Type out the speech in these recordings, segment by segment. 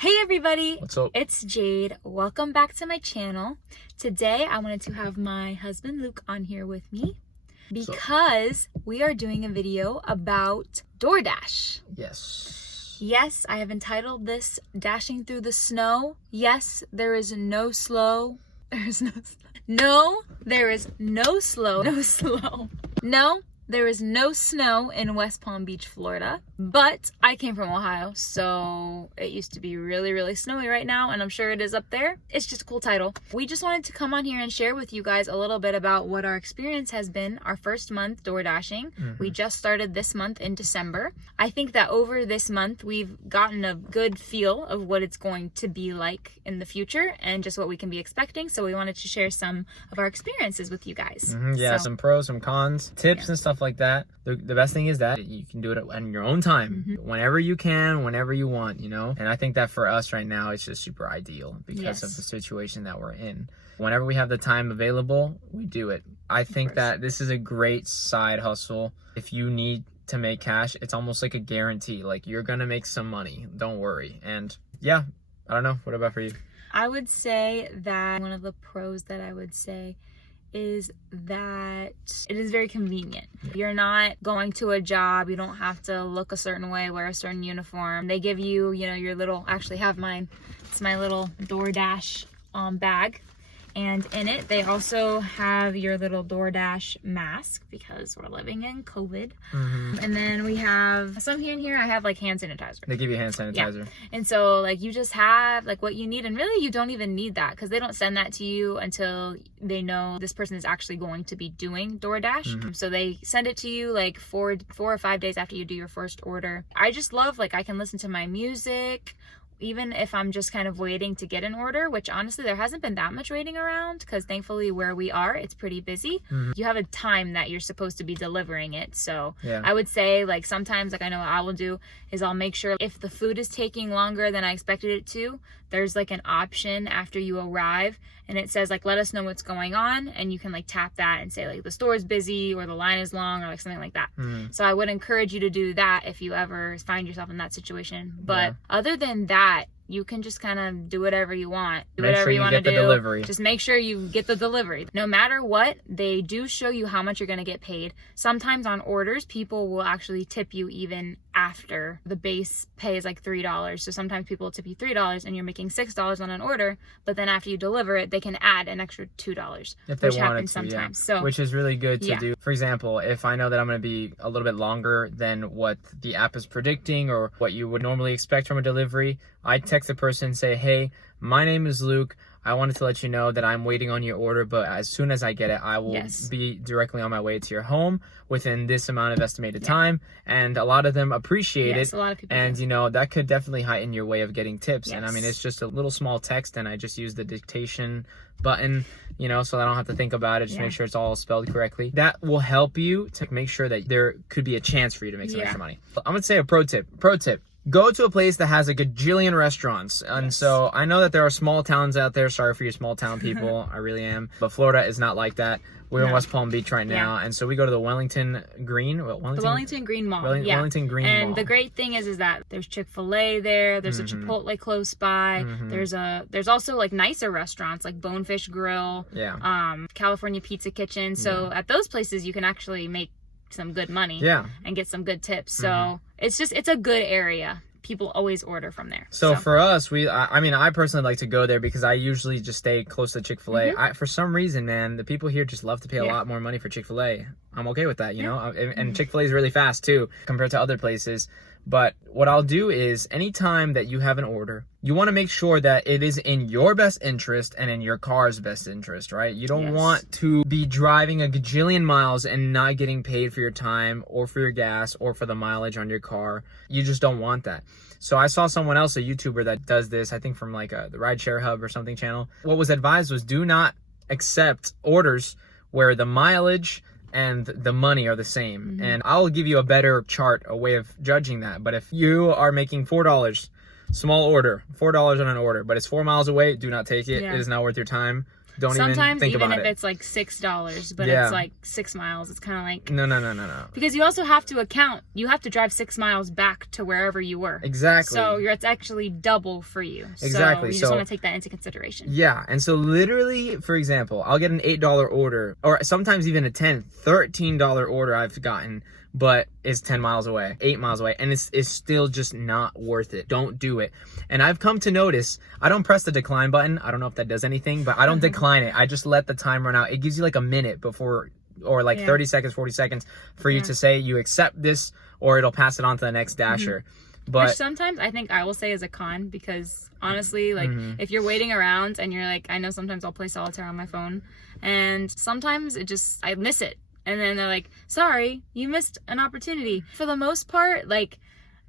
Hey everybody, What's up? it's Jade. Welcome back to my channel. Today I wanted to have my husband Luke on here with me because we are doing a video about Doordash. Yes, I have entitled this Dashing Through the Snow. Yes, there is no slow. No, there is no slow. No, there is no snow in West Palm Beach, Florida, but I came from Ohio, so it used to be really, really snowy right now, and I'm sure it is up there. It's just a cool title. We just wanted to come on here and share with you guys a little bit about what our experience has been our first month door dashing. We just started this month in December. I think that over this month, we've gotten a good feel of what it's going to be like in the future and just what we can be expecting, so we wanted to share some of our experiences with you guys. Some pros, some cons, tips and stuff like that. The best thing is that you can do it on your own time, whenever you can, whenever you want, you know. And I think that for us right now, it's just super ideal because of the situation that we're in. Whenever we have the time available, we do it. I think that this is a great side hustle. If you need to make cash, it's almost like a guarantee. Like, you're gonna make some money, don't worry. And yeah, I don't know, what about for you? I would say that one of the pros that I would say is that it is very convenient. You're not going to a job, you don't have to look a certain way, wear a certain uniform. They give you, you know, your little, actually have mine, it's my little Doordash bag. And in it, they also have your little Doordash mask because we're living in COVID. And then we have some here and here. I have like hand sanitizer. They give you hand sanitizer. Yeah. And so like you just have like what you need, and really you don't even need that because they don't send that to you until they know this person is actually going to be doing Doordash. So they send it to you like four or 5 days after you do your first order. I just love, like, I can listen to my music even if I'm just kind of waiting to get an order, which honestly there hasn't been that much waiting around because thankfully where we are, it's pretty busy. You have a time that you're supposed to be delivering it. So I would say, like, sometimes, like, I know what I will do is I'll make sure if the food is taking longer than I expected it to, there's like an option after you arrive and it says like, let us know what's going on, and you can like tap that and say like the store is busy or the line is long or like something like that. So I would encourage you to do that if you ever find yourself in that situation. But other than that, you can just kind of do whatever you want. Do whatever you want to do. Delivery. Just make sure you get the delivery. No matter what, they do show you how much you're going to get paid. Sometimes on orders, people will actually tip you even after the base pay is like $3. So sometimes people will tip you $3 and you're making $6 on an order, but then after you deliver it, they can add an extra $2. If they which wanted happens to, sometimes. So, which is really good to do. For example, if I know that I'm going to be a little bit longer than what the app is predicting or what you would normally expect from a delivery, I text the person and say, hey, my name is Luke. I wanted to let you know that I'm waiting on your order, but as soon as I get it, I will be directly on my way to your home within this amount of estimated time. And a lot of them appreciate it. A lot of people and do. you know, that could definitely heighten your way of getting tips. And I mean, it's just a little small text, and I just use the dictation button, you know, so I don't have to think about it. Just make sure it's all spelled correctly. That will help you to make sure that there could be a chance for you to make some extra money. I'm gonna say a pro tip. Go to a place that has a gajillion restaurants. And so I know that there are small towns out there. Sorry for you small town people. I really am. But Florida is not like that. We're in West Palm Beach right now. And so we go to the Wellington Green. The Wellington Green Mall. Wellington Green Mall. And the great thing is that there's Chick-fil-A there. There's a Chipotle close by. There's also like nicer restaurants like Bonefish Grill. California Pizza Kitchen. So at those places you can actually make some good money and get some good tips. So it's a good area. People always order from there. So for us, I mean, I personally like to go there because I usually just stay close to Chick-fil-A. For some reason, man, the people here just love to pay a lot more money for Chick-fil-A. I'm okay with that, you know? And Chick-fil-A is really fast too compared to other places. But what I'll do is anytime that you have an order, you want to make sure that it is in your best interest and in your car's best interest, right? You don't want to be driving a gajillion miles and not getting paid for your time or for your gas or for the mileage on your car. You just don't want that. So I saw someone else, a YouTuber that does this, I think from like the Rideshare Hub or something channel. What was advised was do not accept orders where the mileage and the money are the same. And I'll give you a better chart, a way of judging that. But if you are making $4, small order, $4 on an order, but it's 4 miles away, do not take it. It is not worth your time. don't even think about it. Sometimes even if it's like $6, but it's like 6 miles, it's kind of like... No. Because you also have to you have to drive 6 miles back to wherever you were. Exactly. So it's actually double for you. Exactly. So you just want to take that into consideration. Yeah. And so literally, for example, I'll get an $8 order, or sometimes even a $13 order I've gotten, but it's 10 miles away, 8 miles away, and it's still just not worth it. Don't do it. And I've come to notice, I don't press the decline button. I don't know if that does anything, but I don't decline it. I just let the time run out. It gives you like a minute before, or like 30 seconds, 40 seconds for you to say you accept this, or it'll pass it on to the next dasher. But which sometimes I think I will say is a con, because honestly, like if you're waiting around and you're like, I know sometimes I'll play solitaire on my phone, and sometimes I miss it. And then they're like, sorry, you missed an opportunity. For the most part, like,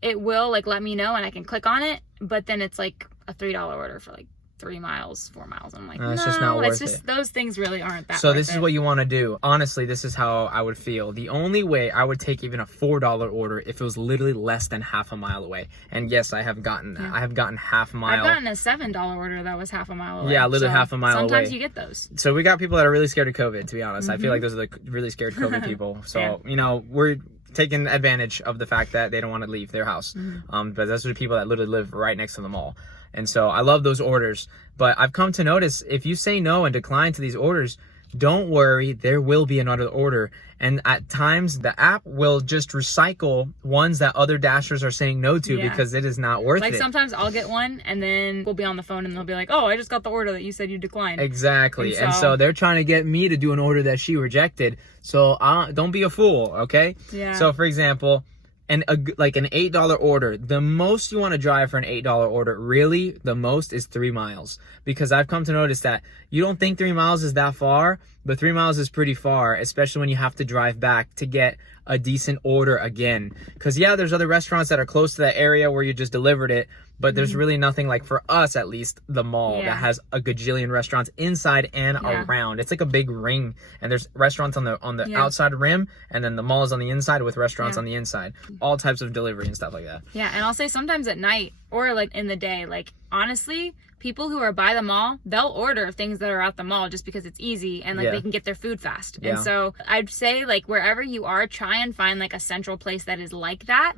it will, like, let me know and I can click on it. But then it's, like, a $3 order for, like, 3 miles, 4 miles. I'm like, no, it's just not worth it. Those things really aren't that So worth this is what you want to do. Honestly, this is how I would feel. The only way I would take even a $4 order if it was literally less than half a mile away. And yes, I have gotten that. I have gotten half a mile. I've gotten a $7 order that was half a mile away. Yeah, literally half a mile away. Sometimes you get those. So we got people that are really scared of COVID, to be honest. I feel like those are the really scared COVID people. So, you know, we're taking advantage of the fact that they don't want to leave their house. But those are the people that literally live right next to the mall. And so I love those orders. But I've come to notice, if you say no and decline to these orders, don't worry, there will be another order. And at times, the app will just recycle ones that other dashers are saying no to because it is not worth it. Like sometimes I'll get one and then we'll be on the phone and they'll be like, oh, I just got the order that you said you declined. Exactly. And so they're trying to get me to do an order that she rejected. So don't be a fool, okay? Yeah. So for example, like an $8 order, the most you want to drive for an $8 order, really the most is 3 miles, because I've come to notice that you don't think 3 miles is that far, but 3 miles is pretty far, especially when you have to drive back to get a decent order again. Because yeah, there's other restaurants that are close to that area where you just delivered it, but there's really nothing, like for us at least, the mall that has a gajillion restaurants inside and around. It's like a big ring, and there's restaurants on the outside rim, and then the mall is on the inside with restaurants on the inside. All types of delivery and stuff like that. Yeah, and I'll say sometimes at night or like in the day, like honestly, people who are by the mall, they'll order things that are at the mall just because it's easy and like they can get their food fast. And so I'd say like wherever you are, try and find like a central place that is like that,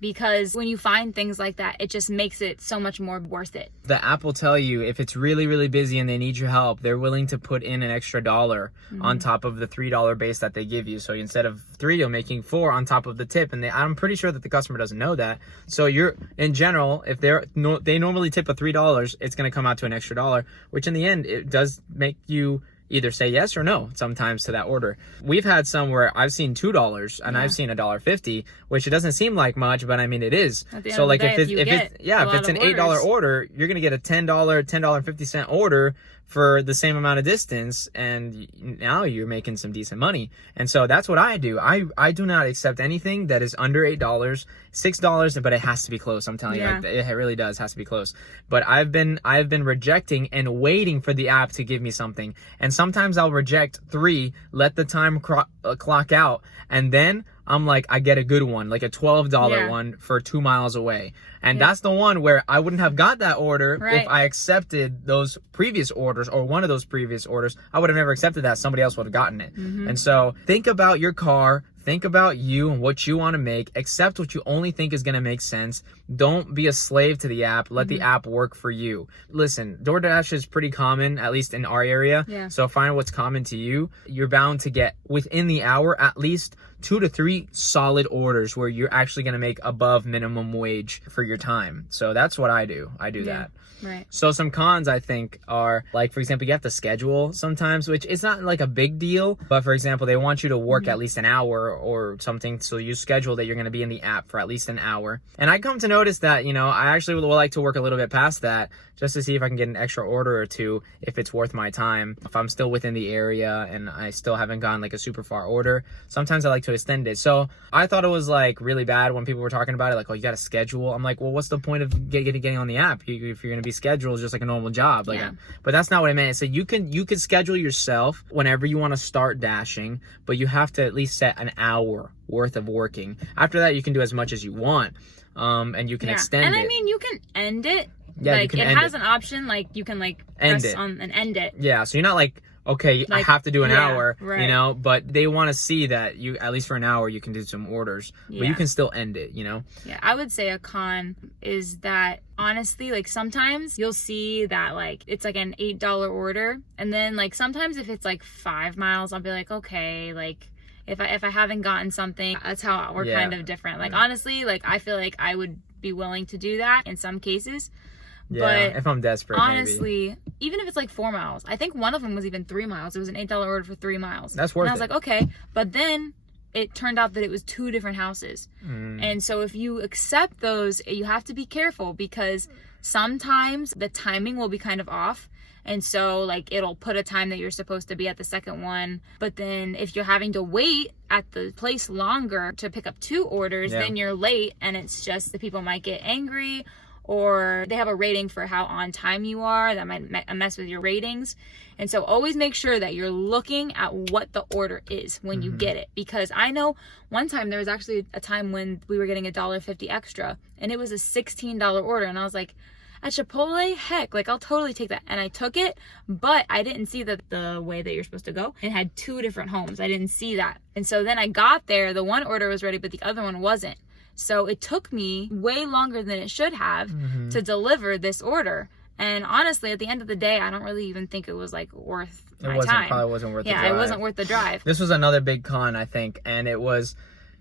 because when you find things like that, it just makes it so much more worth it. The app will tell you if it's really, really busy and they need your help, they're willing to put in an extra $1 on top of the $3 base that they give you. So instead of 3, you're making 4 on top of the tip. And I'm pretty sure that the customer doesn't know that. So you're, in general, if they normally tip a $3, it's going to come out to an extra $1, which in the end, it does make you either say yes or no sometimes to that order. We've had some where I've seen $2 and I've seen $1.50, which it doesn't seem like much, but I mean it is. So like if it's an $8 order, you're gonna get a $10.50 order for the same amount of distance, and now you're making some decent money. And so that's what I do. I do not accept anything that is under $8, $6, but it has to be close. I'm telling you, like, it really does has to be close. But I've been rejecting and waiting for the app to give me something, and sometimes I'll reject 3, let the time clock out, and then I'm like, I get a good one, like a $12 one for 2 miles away. And that's the one where I wouldn't have got that order if I accepted those previous orders, or one of those previous orders. I would have never accepted that. Somebody else would have gotten it. And so think about your car. Think about you and what you want to make. Accept what you only think is going to make sense. Don't be a slave to the app. Let the app work for you. Listen, DoorDash is pretty common, at least in our area. So find what's common to you. You're bound to get, within the hour, at least 2 to 3 solid orders where you're actually going to make above minimum wage for your time. So that's what I do. I do that. Right. So some cons, I think, are, like, for example, you have to schedule sometimes, which is not like a big deal. But for example, they want you to work at least an hour or something. So you schedule that you're going to be in the app for at least an hour. And I come to notice that, you know, I actually would like to work a little bit past that, just to see if I can get an extra order or 2 if it's worth my time. If I'm still within the area and I still haven't gotten like a super far order, sometimes I like to extend it. So I thought it was like really bad when people were talking about it, like, oh, you got to schedule. I'm like, well, what's the point of getting on the app if you're going to be scheduled just like a normal job? Like, but that's not what I meant. So you can schedule yourself whenever you want to start dashing, but you have to at least set an hour worth of working. After that, you can do as much as you want, and you can extend it. And I mean, you can end it Yeah, like you can it end has it. an option, like you can like End press it. on and end it. Yeah, so you're not like, okay, I Like, have to do an yeah, hour, right. you know, but they want to see that you, at least for an hour, you can do some orders, but you can still end it, you know? Yeah, I would say a con is that honestly, like sometimes you'll see that like it's like an $8 order, and then like sometimes if it's like 5 miles, I'll be like, okay, like if I haven't gotten something, that's how we're kind of different. Like honestly, like I feel like I would be willing to do that in some cases. Yeah, but if I'm desperate, honestly, maybe. even if it's like 4 miles, I think one of them was even 3 miles. It was an $8 order for 3 miles. That's worth it. And I was like, okay, but then it turned out that it was 2 different houses. And so if you accept those, you have to be careful because sometimes the timing will be kind of off. And so like it'll put a time that you're supposed to be at the second one, but then if you're having to wait at the place longer to pick up 2 orders, then you're late, and it's just the people might get angry, or they have a rating for how on time you are that might mess with your ratings. And so always make sure that you're looking at what the order is when you get it, because I know one time there was actually a time when we were getting $1.50 extra, and it was a $16 order, and I was like, at Chipotle, heck, like I'll totally take that. And I took it, but I didn't see that the way that you're supposed to go. It had 2 different homes. I didn't see that. And so then I got there, the one order was ready, but the other one wasn't. So it took me way longer than it should have to deliver this order. And honestly, at the end of the day, I don't really even think it was like worth my time. Probably wasn't worth the drive. Yeah, it wasn't worth the drive. This was another big con, I think, and it was,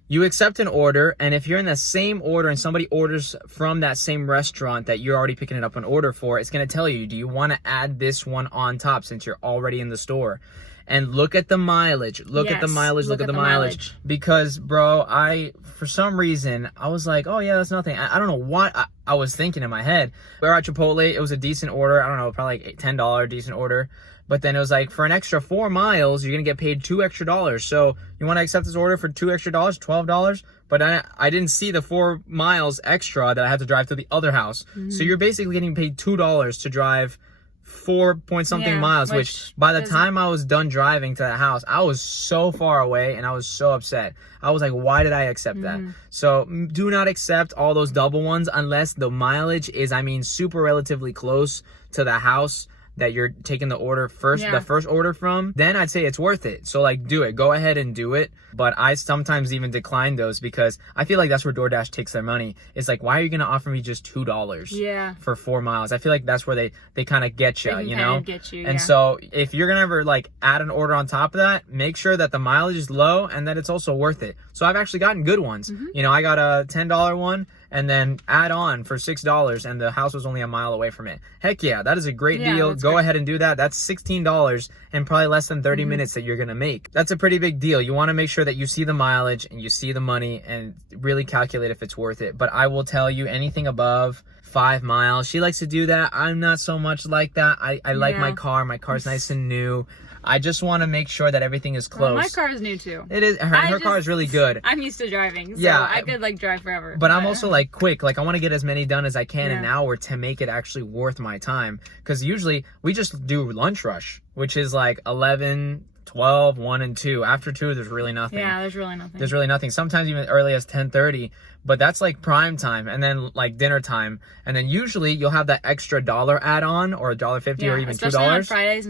you accept an order, and if you're in the same order and somebody orders from that same restaurant that you're already picking it up an order for, it's going to tell you, do you want to add this one on top since you're already in the store? And look at the mileage. Look at the mileage. Because, bro, for some reason, I was like, oh, yeah, that's nothing. I don't know what I was thinking in my head. We were at Chipotle. It was a decent order. I don't know, probably like $10 decent order. But then it was like, for an extra 4 miles, you're going to get paid $2 extra. So you want to accept this order for $2 extra, $12? But I didn't see the 4 miles extra that I had to drive to the other house. So you're basically getting paid $2 to drive 4-point-something miles, which by the time I was done driving to that house, I was so far away and I was so upset. I was like, why did I accept that? So do not accept all those double ones unless the mileage is, I mean, super relatively close to the house that you're taking the order first, the first order from. Then I'd say it's worth it. So like, do it. Go ahead and do it. But I sometimes even decline those because I feel like that's where DoorDash takes their money. It's like, why are you going to offer me just $2 for 4 miles? I feel like that's where they kind of get you, you know? And so if you're going to ever like add an order on top of that, make sure that the mileage is low and that it's also worth it. So I've actually gotten good ones. You know, I got a $10 one and then add on for $6 and the house was only a mile away from it. Heck yeah, that is a great deal. Go ahead and do that. That's $16 and probably less than 30 minutes that you're going to make. That's a pretty big deal. You want to make sure that you see the mileage and you see the money and really calculate if it's worth it. But I will tell you, anything above 5 miles, she likes to do that. I'm not so much like that. I like my car. My car's nice and new. I just want to make sure that everything is close. Well, my car is new too. It is. Her car is really good. I'm used to driving, so I could like drive forever. But I'm also like quick. Like I want to get as many done as I can in an hour to make it actually worth my time. Because usually we just do lunch rush, which is like 11, 12, 1, and 2. After 2, there's really nothing. Yeah, there's really nothing. There's really nothing. Sometimes even early as 10:30. But that's like prime time, and then like dinner time, and then usually you'll have that extra $1 add-on or $1.50 or even $2. Especially on Fridays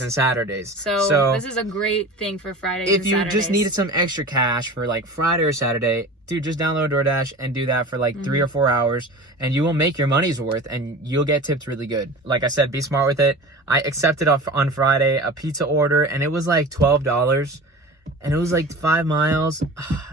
and Saturdays. So this is a great thing for Fridays and Saturdays. If you just needed some extra cash for like Friday or Saturday, dude, just download DoorDash and do that for like 3 or 4 hours, and you will make your money's worth, and you'll get tipped really good. Like I said, be smart with it. I accepted on Friday a pizza order, and it was like $12. And it was like 5 miles.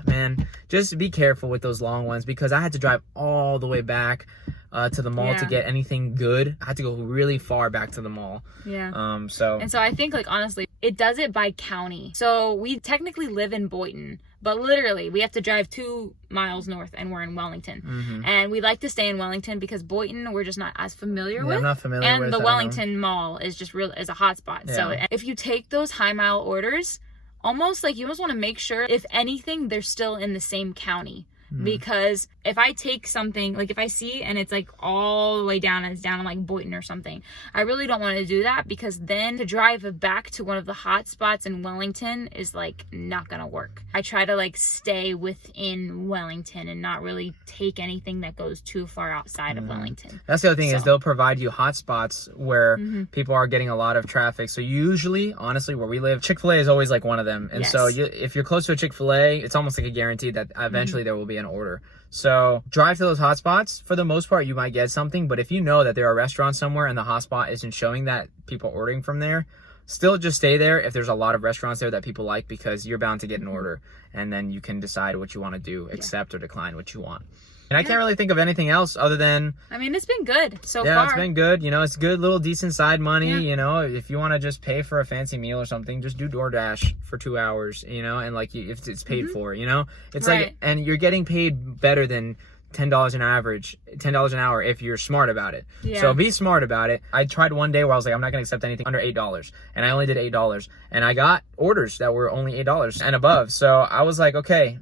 Man, just be careful with those long ones because I had to drive all the way back to the mall to get anything good. I had to go really far back to the mall. And so I think like honestly, it does it by county. So we technically live in Boynton, but literally we have to drive 2 miles north and we're in Wellington. And we like to stay in Wellington because Boynton we're just not as familiar with. I'm not familiar with the Wellington Mall is just is a hot spot. So if you take those high mile orders, almost like you almost want to make sure, if anything, they're still in the same county. because if I take something, like if I see and it's like all the way down and it's down in like Boynton or something, I really don't want to do that, because then to drive back to one of the hot spots in Wellington is like not gonna work. I try to like stay within Wellington and not really take anything that goes too far outside of Wellington. That's the other thing, is they'll provide you hot spots where people are getting a lot of traffic. So usually, honestly, where we live, Chick-fil-A is always like one of them. And so if you're close to a Chick-fil-A, it's almost like a guarantee that eventually there will be an order. So drive to those hotspots. For the most part, you might get something, but if you know that there are restaurants somewhere and the hotspot isn't showing that people ordering from there, still just stay there if there's a lot of restaurants there that people like, because you're bound to get an order, and then you can decide what you want to do, accept or decline what you want. And I can't really think of anything else other than... I mean, it's been good so far. Yeah, it's been good. You know, it's good, little decent side money. You know, if you want to just pay for a fancy meal or something, just do Doordash for 2 hours, you know, and like if it's paid for, you know? It's like, and you're getting paid better than $10 an hour if you're smart about it. So be smart about it. I tried one day where I was like, I'm not going to accept anything under $8. And I only did $8. And I got orders that were only $8 and above. So I was like, okay,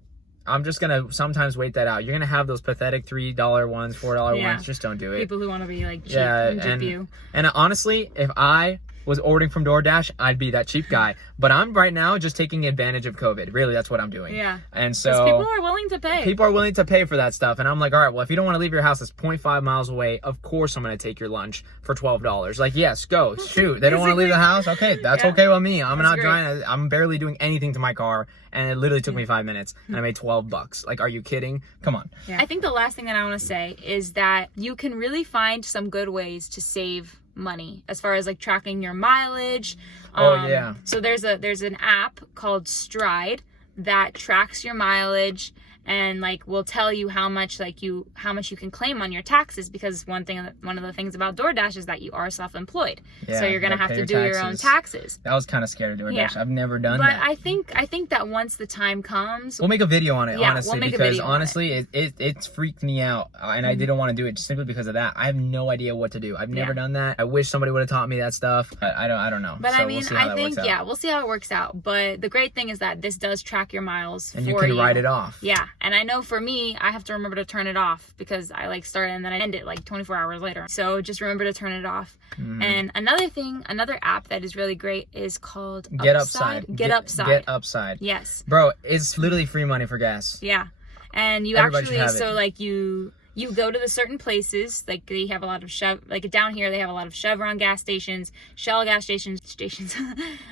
I'm just going to sometimes wait that out. You're going to have those pathetic $3 ones, $4 ones. Just don't do it. People who want to be like cheap and jip you. And honestly, if I was ordering from DoorDash, I'd be that cheap guy. But I'm right now just taking advantage of COVID. Really, that's what I'm doing. And so people are willing to pay. People are willing to pay for that stuff. And I'm like, all right, well, if you don't want to leave your house that's 0.5 miles away, of course I'm going to take your lunch for $12. Like, yes, go. Shoot. They don't want to leave the house? Okay, that's okay with me. I'm barely doing anything to my car. And it literally took me 5 minutes. And I made $12. Like, are you kidding? Come on. I think the last thing that I want to say is that you can really find some good ways to save money as far as like tracking your mileage. So there's an app called Stride that tracks your mileage and like will tell you how much you can claim on your taxes, because one of the things about DoorDash is that you are self-employed. So you're gonna have to do your own taxes. I was kind of scared of DoorDash. I've never done that. But I think that once the time comes, we'll make a video on it, honestly, we'll make because a video honestly it's freaked me out, and I didn't want to do it simply because of that. I have no idea what to do. I've never done that. I wish somebody would have taught me that stuff. I don't know. But so I mean, we'll see how it works out. But the great thing is that this does track your miles and you can write it off. And I know for me, I have to remember to turn it off, because I like start it and then I end it like 24 hours later. So just remember to turn it off. And another app that is really great is called GetUpside. GetUpside. Yes. Bro, it's literally free money for gas. And you you go to the certain places, like they have a lot of like down here they have a lot of Chevron gas stations, Shell gas stations.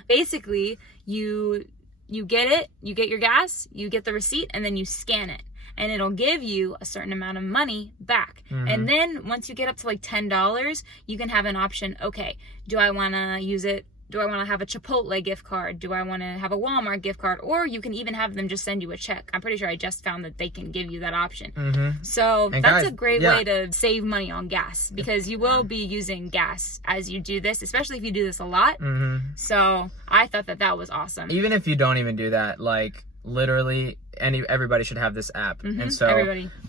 Basically, you get your gas, you get the receipt, and then you scan it. And it'll give you a certain amount of money back. And then once you get up to like $10, you can have an option. Okay, do I want to use it? Do I want to have a Chipotle gift card? Do I want to have a Walmart gift card? Or you can even have them just send you a check. I'm pretty sure I just found that they can give you that option. So that's a great way to save money on gas, because you will be using gas as you do this, especially if you do this a lot. So I thought that was awesome. Even if you don't even do that, like literally everybody should have this app. And so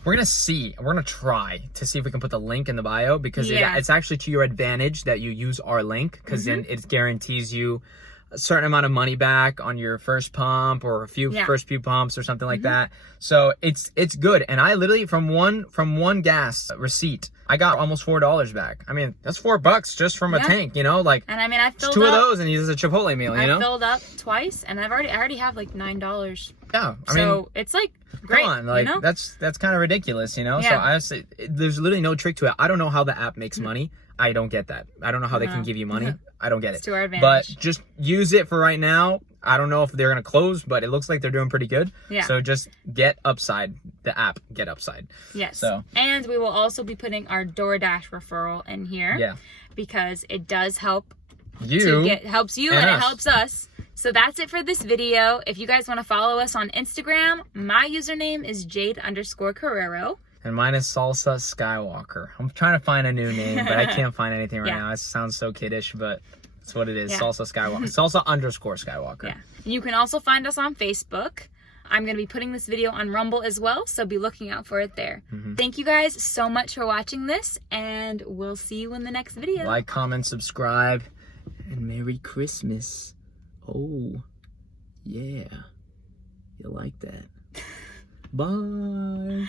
we're gonna try to see if we can put the link in the bio, because it's actually to your advantage that you use our link, because then it guarantees you a certain amount of money back on your first pump or first few pumps or something like that. So it's good. And I literally from one gas receipt, I got almost $4 back. I mean, that's $4 just from a tank, you know, like. And I mean, I filled two of those and use a Chipotle meal, you know. I filled up twice, and I already have like $9. Yeah, I mean, so it's like great. Come on, like, you know? That's kind of ridiculous, you know. So I say there's literally no trick to it. I don't know how the app makes money. I don't get that. I don't know how they can give you money. I don't get it. It's to our advantage. But just use it for right now. I don't know if they're going to close, but it looks like they're doing pretty good. So just GetUpside, the app, GetUpside. Yes. And we will also be putting our DoorDash referral in here. Because it does help helps you and it helps us. So that's it for this video. If you guys want to follow us on Instagram, my username is Jade_Carrero. And mine is Salsa Skywalker. I'm trying to find a new name, but I can't find anything right now. It sounds so kiddish, but that's what it is. Salsa Skywalker. Salsa_Skywalker. You can also find us on Facebook. I'm going to be putting this video on Rumble as well, so be looking out for it there. Thank you guys so much for watching this, and we'll see you in the next video. Like, comment, subscribe, and Merry Christmas. Oh, yeah. You like that. Bye.